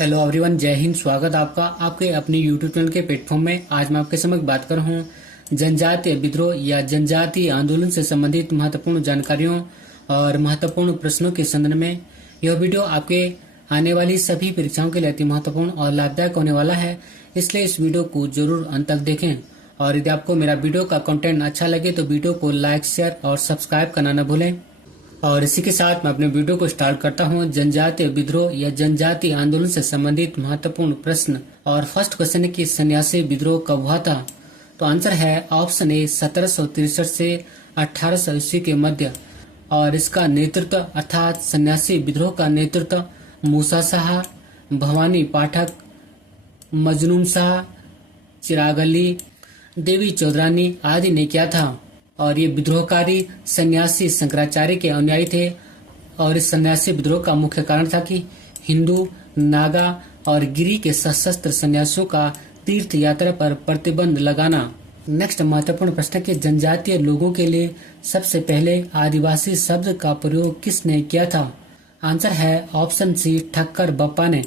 Hello everyone, जय हिंद। स्वागत आपका आपके अपने यूट्यूब चैनल के प्लेटफॉर्म में। आज मैं आपके समक्ष बात कर रहा हूँ जनजातीय विद्रोह या जनजातीय आंदोलन से संबंधित महत्वपूर्ण जानकारियों और महत्वपूर्ण प्रश्नों के संदर्भ में। यह वीडियो आपके आने वाली सभी परीक्षाओं के लिए अति महत्वपूर्ण और लाभदायक होने वाला है, इसलिए इस वीडियो को जरूर अंत तक देखें। और यदि आपको मेरा वीडियो का कंटेंट अच्छा लगे तो वीडियो को लाइक, शेयर और सब्सक्राइब करना न भूलें। और इसी के साथ मैं अपने वीडियो को स्टार्ट करता हूं। जनजातीय विद्रोह या जनजातीय आंदोलन से संबंधित महत्वपूर्ण प्रश्न। और फर्स्ट क्वेश्चन है कि सन्यासी विद्रोह कब हुआ था? तो आंसर है ऑप्शन ए 1763 से 1800 ईस्वी के मध्य। और इसका नेतृत्व अर्थात सन्यासी विद्रोह का नेतृत्व मूसा शाह, भवानी पाठक, मजनून शाह, चिराग अली, देवी चौधरानी आदि ने किया था। और ये विद्रोहकारी सन्यासी शंकराचार्य के अनुयायी थे। और इस सन्यासी विद्रोह का मुख्य कारण था कि हिंदू, नागा और गिरी के सशस्त्र सन्यासियों का तीर्थ यात्रा पर प्रतिबंध लगाना। नेक्स्ट महत्वपूर्ण प्रश्न के जनजातीय लोगों के लिए सबसे पहले आदिवासी शब्द का प्रयोग किसने किया था? आंसर है ऑप्शन सी ठक्कर बप्पा ने।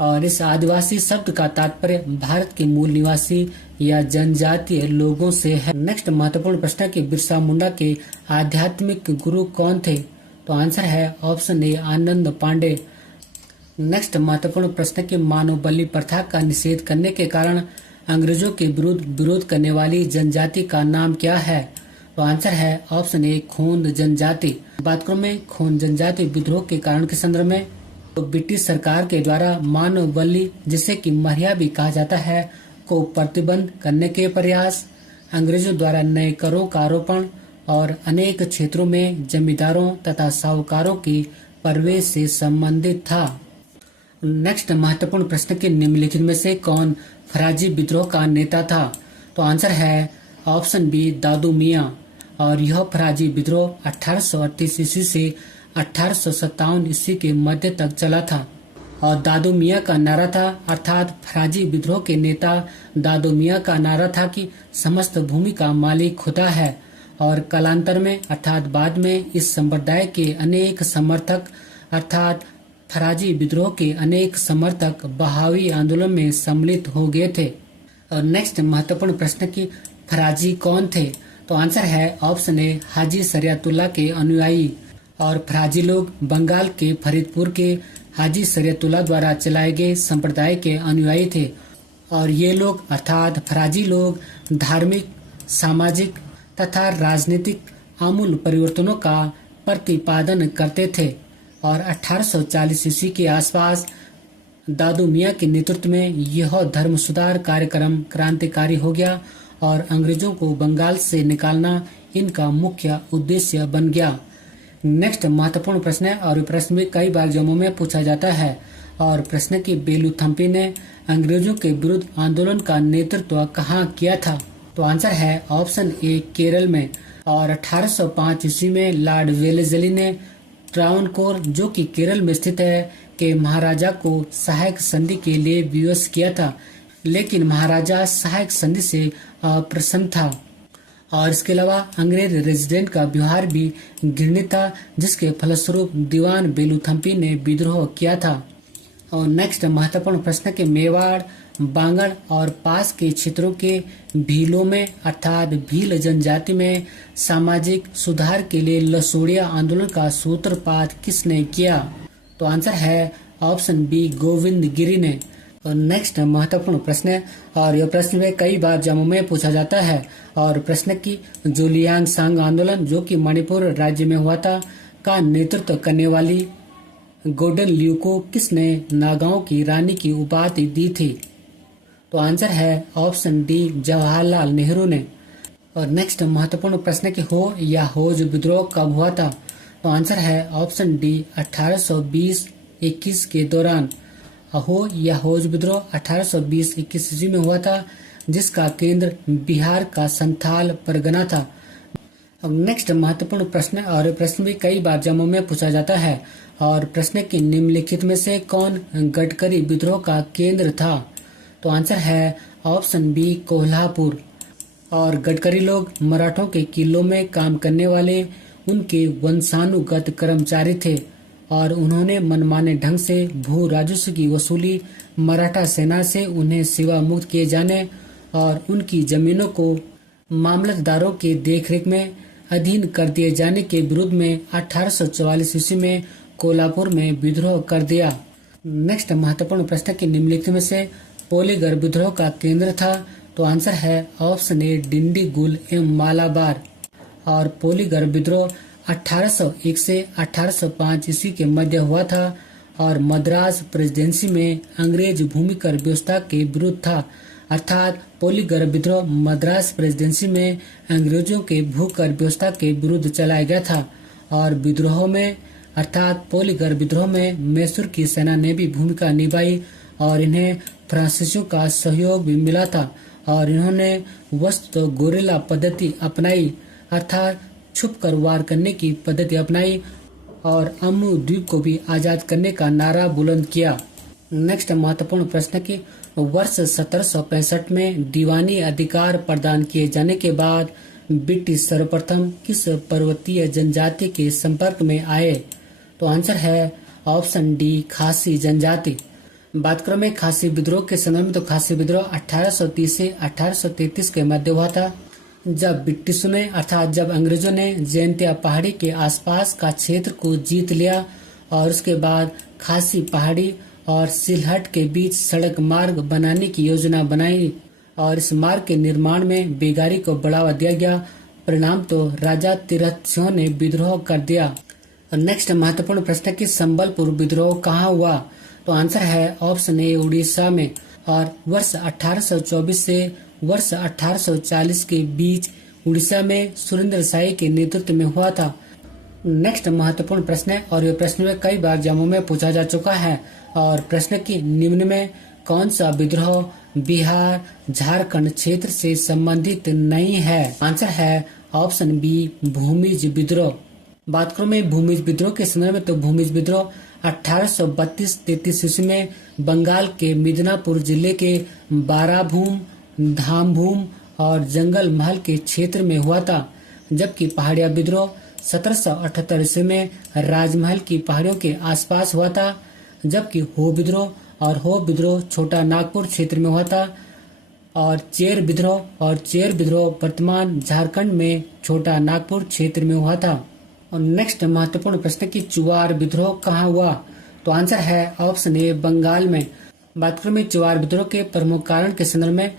और इस आदिवासी शब्द का तात्पर्य भारत के मूल निवासी या जनजातीय लोगों से है। नेक्स्ट महत्वपूर्ण प्रश्न कि बिरसा मुंडा के आध्यात्मिक गुरु कौन थे? तो आंसर है option A Anand Pandey. Next महत्वपूर्ण प्रश्न कि मानव बलि प्रथा का निषेध करने के कारण अंग्रेजों के विरुद्ध विरोध करने वाली जनजाति का नाम क्या है? तो आंसर है ऑप्शन ए खोंद जनजाति। बात करूं मैं खोंद जनजाति विद्रोह के कारण के संदर्भ में, तो ब्रिटिश सरकार के द्वारा मानव बलि, जिसे कि मरिया भी कहा जाता है, को प्रतिबंध करने के प्रयास, अंग्रेजों द्वारा नए करों का आरोपण और अनेक क्षेत्रों में जमींदारों तथा साहूकारों की प्रवेश से संबंधित था। नेक्स्ट महत्वपूर्ण प्रश्न के निम्नलिखित में से कौन फराजी विद्रोह का नेता था? तो आंसर है ऑप्शन बी दादू मियां। और यह फराजी विद्रोह 1838 ईस्वी से 1857 ईस्वी के मध्य तक चला था। और दादू मियां का नारा था, अर्थात फराजी विद्रोह के नेता दादू मियां का नारा था कि समस्त भूमि का मालिक खुदा है। और कालांतर में अर्थात बाद में इस संप्रदाय के अनेक समर्थक अर्थात फराजी विद्रोह के अनेक समर्थक बहावी आंदोलन में सम्मिलित हो गए थे। और नेक्स्ट महत्वपूर्ण प्रश्न की फराजी कौन थे? तो आंसर है ऑप्शन ए हाजी शरियतुल्लाह के अनुयायी। और फराजी लोग बंगाल के फरीदपुर के हाजी शरियतुल्लाह द्वारा चलाए गए संप्रदाय के अनुयायी थे। और ये लोग अर्थात फराजी लोग धार्मिक, सामाजिक तथा राजनीतिक आमूल परिवर्तनों का प्रतिपादन करते थे। और 1840 ईस्वी के आसपास दादू मियां के नेतृत्व में यह धर्म सुधार कार्यक्रम क्रांतिकारी हो गया और अंग्रेजों को बंगाल से निकालना इनका मुख्य उद्देश्य बन गया। नेक्स्ट महत्वपूर्ण प्रश्न है और प्रश्न भी कई बार एग्जामों में पूछा जाता है। और प्रश्न की बेलूथम्पी ने अंग्रेजों के विरुद्ध आंदोलन का नेतृत्व कहाँ किया था? तो आंसर है ऑप्शन ए केरल में। और 1805 ईस्वी में लॉर्ड वेलेस्ली ने ट्रावनकोर, जो कि केरल में स्थित है, के महाराजा को सहायक संधि के लिए विवश किया था, लेकिन महाराजा सहायक संधि से अप्रसन्न था। और इसके अलावा अंग्रेज रेजिडेंट का व्यवहार भी घृणित था, जिसके फलस्वरूप दीवान बेलूथम्पी ने विद्रोह किया था। और नेक्स्ट महत्वपूर्ण प्रश्न के मेवाड़, बांगड़ और पास के क्षेत्रों के भीलों में अर्थात भील जनजाति में सामाजिक सुधार के लिए लसोड़िया आंदोलन का सूत्रपात किसने किया? तो आंसर है ऑप्शन बी गोविंद गिरी ने। और नेक्स्ट महत्वपूर्ण प्रश्न है और यह प्रश्न में कई बार जम्मू में पूछा जाता है। और प्रश्न की जोलियांग सांग आंदोलन, जो कि मणिपुर राज्य में हुआ था, का नेतृत्व करने वाली गोल्डन लियू को किसने नागाओं की रानी की उपाधि दी थी? तो आंसर है ऑप्शन डी जवाहरलाल नेहरू ने। और नेक्स्ट महत्वपूर्ण प्रश्न की हो या होज विद्रोह कब हुआ था? तो आंसर है ऑप्शन डी 1820-21 के दौरान। हो या होज विद्रोह 1820-21 ईस्वी में हुआ था, जिसका केंद्र बिहार का संथाल परगना था। अब नेक्स्ट महत्वपूर्ण प्रश्न और प्रश्न भी कई बार जम्मू में पूछा जाता है। और प्रश्न की निम्नलिखित में से कौन गडकरी विद्रोह का केंद्र था? तो आंसर है ऑप्शन बी कोल्हापुर। और गडकरी लोग मराठों के किलों में काम करने वाले उनके वंशानुगत कर्मचारी थे। और उन्होंने मनमाने ढंग से भू राजस्व की वसूली मराठा सेना से उन्हें सेवा मुक्त किए जाने और उनकी जमीनों को मामलतदारों के देखरेख में अधीन कर दिए जाने के विरुद्ध में 1844 ईस्वी में कोल्हापुर में विद्रोह कर दिया। नेक्स्ट महत्वपूर्ण प्रश्न की निम्नलिखित में से पोलीगर विद्रोह का केंद्र था। तो आंसर है ऑप्शन ए डिंडीगुल एवं मालाबार। और पोलीगर विद्रोह 1801 से 1805 ईस्वी के मध्य हुआ था और मद्रास प्रेसिडेंसी में अंग्रेज भूमिकर व्यवस्था के विरुद्ध था। अर्थात पोलीगर विद्रोह मद्रास प्रेसिडेंसी में अंग्रेजों के भूकर व्यवस्था के विरुद्ध चलाया गया था और विद्रोह में अर्थात पोलीगर विद्रोह में मैसूर की सेना ने भी भूमिका निभाई और इन्हें फ्रांसीसियों का सहयोग भी मिला था और इन्होंने वस्तुतः गोरिल्ला पद्धति अपनाई अर्थात छुपकर वार करने की पद्धति अपनाई और अम्मू द्वीप को भी आजाद करने का नारा बुलंद किया। नेक्स्ट महत्वपूर्ण प्रश्न की वर्ष 1765 में दीवानी अधिकार प्रदान किए जाने के बाद ब्रिटिश सर्वप्रथम किस पर्वतीय जनजाति के संपर्क में आए? तो आंसर है ऑप्शन डी खासी जनजाति। बात करें खासी विद्रोह के समय में तो खासी विद्रोह 1830 से 1833 के मध्य हुआ था, जब ब्रिटिशों ने अर्थात जब अंग्रेजों ने जैंतिया पहाड़ी के आसपास का क्षेत्र को जीत लिया और उसके बाद खासी पहाड़ी और सिलहट के बीच सड़क मार्ग बनाने की योजना बनाई और इस मार्ग के निर्माण में बेगारी को बढ़ावा दिया गया। परिणाम तो राजा तीरथ सिंह ने विद्रोह कर दिया। नेक्स्ट महत्वपूर्ण प्रश्न की संबलपुर विद्रोह कहाँ हुआ? तो आंसर है ऑप्शन ए उड़ीसा में और वर्ष 1824 से वर्ष 1840 के बीच उड़ीसा में सुरेंद्र शाही के नेतृत्व में हुआ था। नेक्स्ट महत्वपूर्ण प्रश्न है और यह प्रश्न में कई बार एग्जामों में पूछा जा चुका है और प्रश्न की निम्न में कौन सा विद्रोह बिहार झारखंड क्षेत्र से संबंधित नहीं है? आंसर है ऑप्शन बी भूमिज विद्रोह। बात करूं मैं भूमिज विद्रोह के संदर्भ में तो भूमिज विद्रोह 1832-33 ईस्वी में बंगाल के मिदनापुर जिले के बाराभूम, धामभूम और जंगल महल के क्षेत्र में हुआ था, जबकि पहाड़िया विद्रोह 1778 ईस्वी में राजमहल की पहाड़ियों के आसपास हुआ था, जबकि हो विद्रोह छोटा नागपुर क्षेत्र में हुआ था और चेर विद्रोह वर्तमान झारखंड में छोटा नागपुर क्षेत्र में हुआ था। और नेक्स्ट महत्वपूर्ण प्रश्न की चुवार विद्रोह कहाँ हुआ? तो आंसर है ऑप्शन ए बंगाल में। बात करें चुवार विद्रोह के प्रमुख कारण के संदर्भ में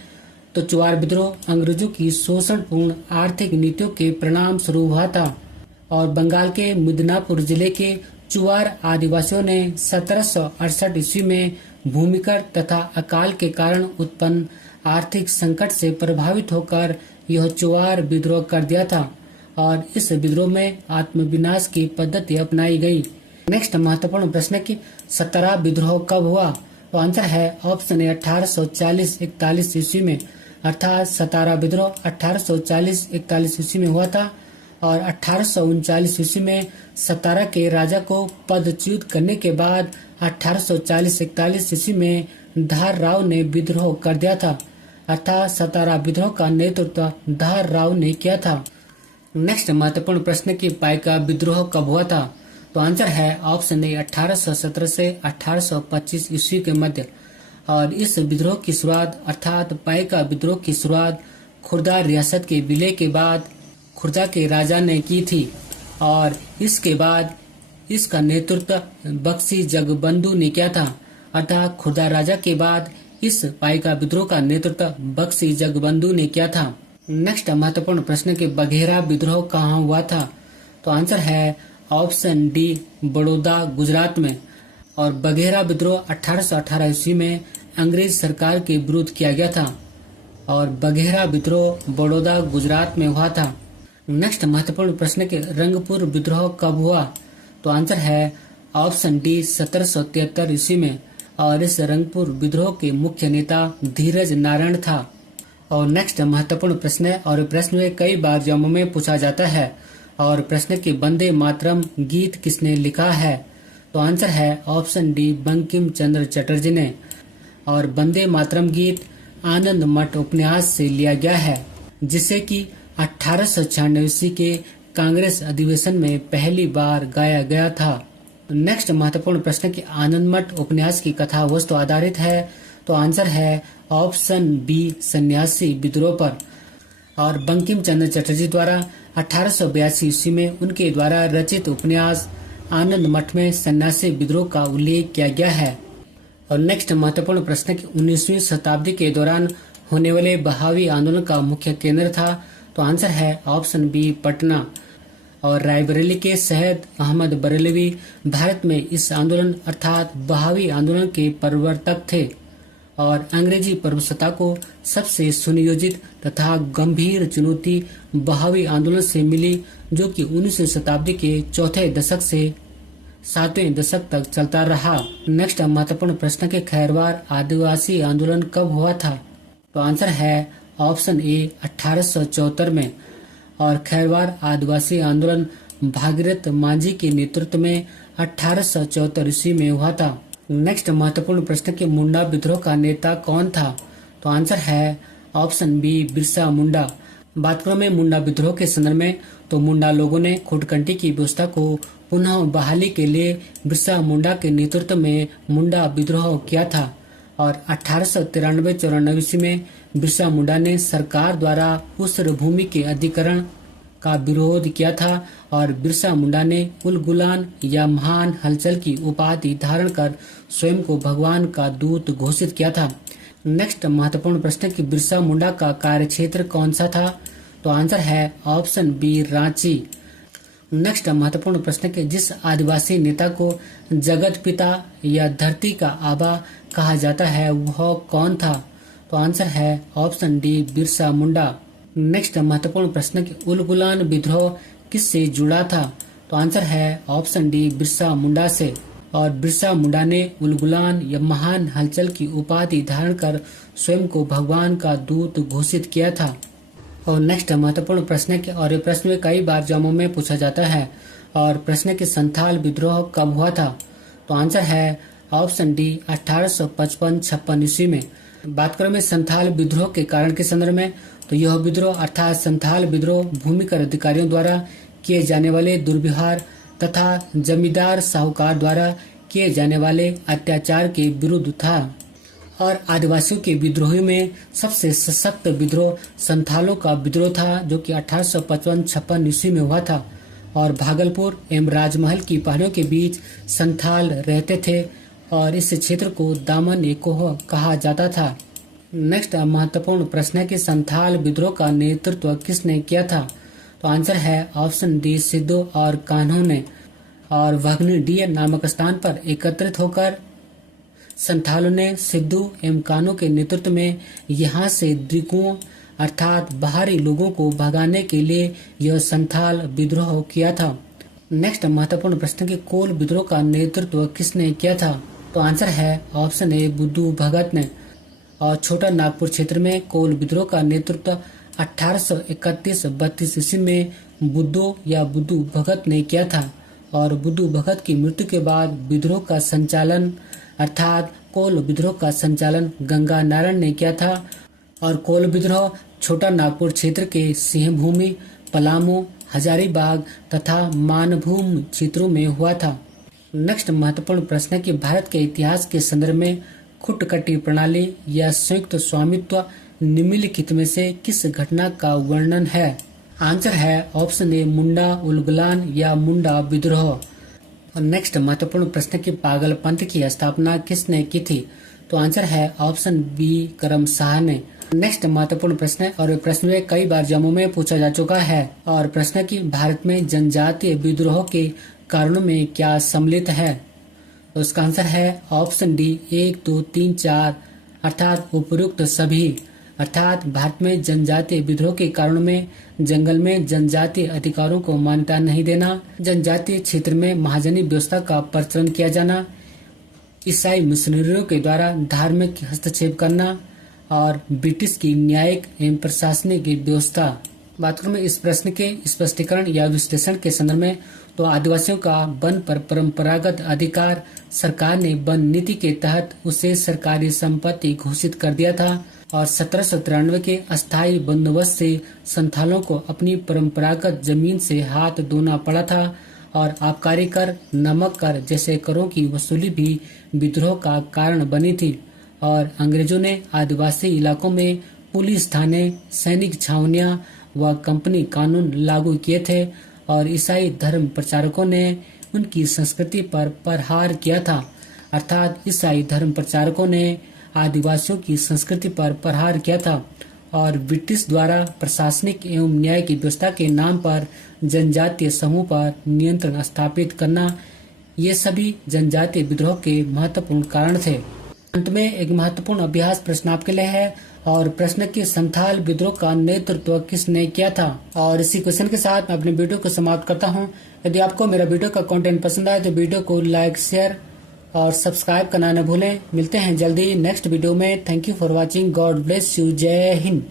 तो चुवार विद्रोह अंग्रेजों की शोषणपूर्ण आर्थिक नीतियों के परिणाम स्वरूप हुआ था और बंगाल के मिदनापुर जिले के चुवार आदिवासियों ने 1768 ईस्वी में भूमिकर तथा अकाल के कारण उत्पन्न आर्थिक संकट से प्रभावित होकर यह चुवार विद्रोह कर दिया था और इस विद्रोह में आत्मविनाश की पद्धति अपनाई गई। नेक्स्ट महत्वपूर्ण प्रश्न की सतारा विद्रोह कब हुआ? तो आंसर है ऑप्शन ए 1840-41 ईस्वी में अर्थात सतारा विद्रोह 1840-41 ईस्वी में हुआ था और 1839 ईस्वी में सतारा के राजा को पदच्युत करने के बाद 1840-41 ईस्वी में धार राव ने विद्रोह कर दिया था अर्थात सतारा विद्रोह का नेतृत्व धार राव ने किया था। नेक्स्ट महत्वपूर्ण प्रश्न की पाइका विद्रोह कब हुआ था? तो आंसर है ऑप्शन ए 1817 से 1825 ईस्वी के मध्य और इस विद्रोह की शुरुआत अर्थात पाइका विद्रोह की शुरुआत खुर्दा रियासत के विलय के बाद खुर्दा के राजा ने की थी और इसके बाद इसका नेतृत्व बख्शी जगबंधु ने किया था अर्थात खुर्दा राजा के बाद इस पाइका विद्रोह का नेतृत्व बख्शी जगबंधु ने किया था। नेक्स्ट महत्वपूर्ण प्रश्न के बघेरा विद्रोह कहाँ हुआ था? तो आंसर है ऑप्शन डी बड़ौदा गुजरात में और बघेरा विद्रोह 1818 ईस्वी में अंग्रेज सरकार के विरुद्ध किया गया था और बघेरा विद्रोह बड़ौदा गुजरात में हुआ था। नेक्स्ट महत्वपूर्ण प्रश्न के रंगपुर विद्रोह कब हुआ? तो आंसर है ऑप्शन डी 1773 ईस्वी में और इस रंगपुर विद्रोह के मुख्य नेता धीरज नारायण था। और नेक्स्ट महत्वपूर्ण प्रश्न है और प्रश्न में कई बार एग्जामों में पूछा जाता है और प्रश्न के वंदे मातरम गीत किसने लिखा है? तो आंसर है ऑप्शन डी बंकिम चंद्र चटर्जी ने और वंदे मातरम गीत आनंद मठ उपन्यास से लिया गया है जिसे कि 1896 के कांग्रेस अधिवेशन में पहली बार गाया गया था। नेक्स्ट महत्वपूर्ण प्रश्न कि आनंद मठ उपन्यास की कथा वस्तु आधारित है, तो आंसर है ऑप्शन बी सन्यासी विद्रोह पर। और बंकिम चंद्र चटर्जी द्वारा 1882 ईस्वी में उनके द्वारा रचित उपन्यास आनंद मठ में सन्यासी विद्रोह का उल्लेख किया गया है। और नेक्स्ट महत्वपूर्ण प्रश्न कि 19वीं शताब्दी के दौरान होने वाले बहावी आंदोलन का मुख्य केंद्र था, तो आंसर है ऑप्शन बी पटना। और रायबरेली के सैयद अहमद बरेलवी भारत में इस आंदोलन अर्थात बहावी आंदोलन के प्रवर्तक थे। और अंग्रेजी प्रभुसत्ता को सबसे सुनियोजित तथा गंभीर चुनौती बहावी आंदोलन से मिली, जो कि 19वीं शताब्दी के चौथे दशक से 7वें दशक तक चलता रहा। नेक्स्ट महत्वपूर्ण प्रश्न के खैरवार आदिवासी आंदोलन कब हुआ था, तो आंसर है ऑप्शन ए 1874 में। और खैरवार आदिवासी आंदोलन भागीरथ मांझी के नेतृत्व में 1874 ईस्वी में हुआ था। नेक्स्ट महत्वपूर्ण प्रश्न के मुंडा विद्रोह का नेता कौन था, तो आंसर है ऑप्शन बी बिरसा मुंडा। बात करो मैं मुंडा विद्रोह के संदर्भ में, तो मुंडा लोगों ने खुटकंटी की व्यवस्था को पुनः बहाली के लिए बिरसा मुंडा के नेतृत्व में मुंडा विद्रोह किया था। और 1893-94 ईस्वी में बिरसा मुंडा ने सरकार द्वारा उस भूमि के अधिग्रहण का विरोध किया था और बिरसा मुंडा ने उलगुलान या महान हलचल की उपाधि धारण कर स्वयं को भगवान का दूत घोषित किया था। नेक्स्ट महत्वपूर्ण प्रश्न कि बिरसा मुंडा का कार्यक्षेत्र कौन सा था, तो आंसर है ऑप्शन बी रांची। नेक्स्ट महत्वपूर्ण प्रश्न कि जिस आदिवासी नेता को जगत पिता या धरती का आबा कहा जाता है वह कौन था, तो आंसर है option D Birsa Munda. Next महत्वपूर्ण प्रश्न कि उलगुलान विद्रोह किससे जुड़ा था, तो आंसर है ऑप्शन डी बिरसा मुंडा से। और बिरसा मुंडा ने उलगुलान या महान हलचल की उपाधि धारण कर स्वयं को भगवान का दूत घोषित किया था। और नेक्स्ट महत्वपूर्ण प्रश्न के और ये प्रश्न में कई बार एग्जामों में पूछा जाता है। और प्रश्न के संथाल विद्रोह कब हुआ था, तो आंसर है ऑप्शन डी 1855-56 ईस्वी में। बात करें मैं संथाल विद्रोह के कारण के संदर्भ में, तो यह विद्रोह अर्थात संथाल विद्रोह भूमिकर अधिकारियों द्वारा किए जाने वाले दुर्व्यवहार तथा जमींदार साहूकार द्वारा किए जाने वाले अत्याचार के विरुद्ध था। और आदिवासियों के विद्रोहियों में सबसे सशक्त विद्रोह संथालों का विद्रोह था, जो कि 1855-56 ईस्वी में हुआ था। और भागलपुर एवं राजमहल की पहाड़ियों के बीच संथाल रहते थे और इस क्षेत्र को दामन एकोह कहा जाता था। नेक्स्ट महत्वपूर्ण प्रश्न है कि संथाल विद्रोह का नेतृत्व किसने किया था, तो आंसर है ऑप्शन डी सिद्धू और कान्हों ने। और वग्निडीह नामक स्थान पर एकत्रित होकर संथालों ने सिद्धू एवं कान्हों के नेतृत्व में यहाँ से द्रिकुओं अर्थात बाहरी लोगों को भगाने के लिए यह संथाल विद्रोह किया था। नेक्स्ट महत्वपूर्ण प्रश्न कि कोल विद्रोह का नेतृत्व किसने किया था, तो आंसर है ऑप्शन ए बुद्धू भगत ने। और छोटा नागपुर क्षेत्र में कोल विद्रोह का नेतृत्व 1831-32 ईस्वी में बुद्धू या बुद्धू भगत ने किया था। और बुद्धू भगत की मृत्यु के बाद विद्रोह का संचालन अर्थात कोल विद्रोह का संचालन गंगा नारायण ने किया था। और कोल विद्रोह छोटा नागपुर क्षेत्र के सिंहभूमि, पलामू, हजारीबाग तथा मानभूम क्षेत्रों में हुआ था। नेक्स्ट महत्वपूर्ण प्रश्न है कि भारत के इतिहास के संदर्भ में खुटकटी प्रणाली या संयुक्त स्वामित्व निम्नलिखित में से किस घटना का वर्णन है, आंसर है ऑप्शन ए मुंडा उलगुलान या मुंडा विद्रोह। और नेक्स्ट महत्वपूर्ण प्रश्न की पागलपंथ की स्थापना किसने की थी, तो आंसर है ऑप्शन बी करम शाह ने। नेक्स्ट महत्वपूर्ण प्रश्न है और प्रश्न में कई बार जम्मू में पूछा जा चुका है। और प्रश्न की भारत में जनजातीय विद्रोह के कारणों में क्या सम्मिलित है, तो इसका आंसर है ऑप्शन डी 1, 2, 3, 4 अर्थात उपयुक्त सभी। अर्थात भारत में जनजातीय विद्रोह के कारणों में जंगल में जनजातीय अधिकारों को मान्यता नहीं देना, जनजातीय क्षेत्र में महाजनी व्यवस्था का प्रचलन किया जाना, ईसाई मिशनरियों के द्वारा धार्मिक हस्तक्षेप करना और ब्रिटिश की न्यायिक एवं प्रशासनिक व्यवस्था। बात करूं मैं इस प्रश्न के स्पष्टीकरण या विश्लेषण के संदर्भ में, तो आदिवासियों का वन पर परंपरागत अधिकार सरकार ने वन नीति के तहत उसे सरकारी संपत्ति घोषित कर दिया था। और 1793 के अस्थायी बंदोबस्त से संथालों को अपनी परंपरागत जमीन से हाथ धोना पड़ा था। और आबकारी कर, नमक कर जैसे करों की वसूली भी विद्रोह का कारण बनी थी और अंग्रेजों ने आदिवासी इलाकों में पुलिस थाने, सैनिक छावनियां व कंपनी कानून लागू किए थे और ईसाई धर्म प्रचारकों ने उनकी संस्कृति पर प्रहार किया था। अर्थात ईसाई धर्म प्रचारकों ने आदिवासियों की संस्कृति पर प्रहार किया था और ब्रिटिश द्वारा प्रशासनिक एवं न्याय की व्यवस्था के नाम पर जनजातीय समूह पर नियंत्रण स्थापित करना, ये सभी जनजातीय विद्रोह के महत्वपूर्ण कारण थे। अंत में एक महत्वपूर्ण अभ्यास प्रश्न आपके लिए है और प्रश्न की संथाल विद्रोह का नेतृत्व किसने किया था। और इसी क्वेश्चन के साथ मैं अपने वीडियो को समाप्त करता हूँ। यदि आपको मेरा वीडियो का कंटेंट पसंद आए तो वीडियो को लाइक, शेयर और सब्सक्राइब करना न भूलें। मिलते हैं जल्दी नेक्स्ट वीडियो में। Thank you for watching. God bless you. जय हिंद।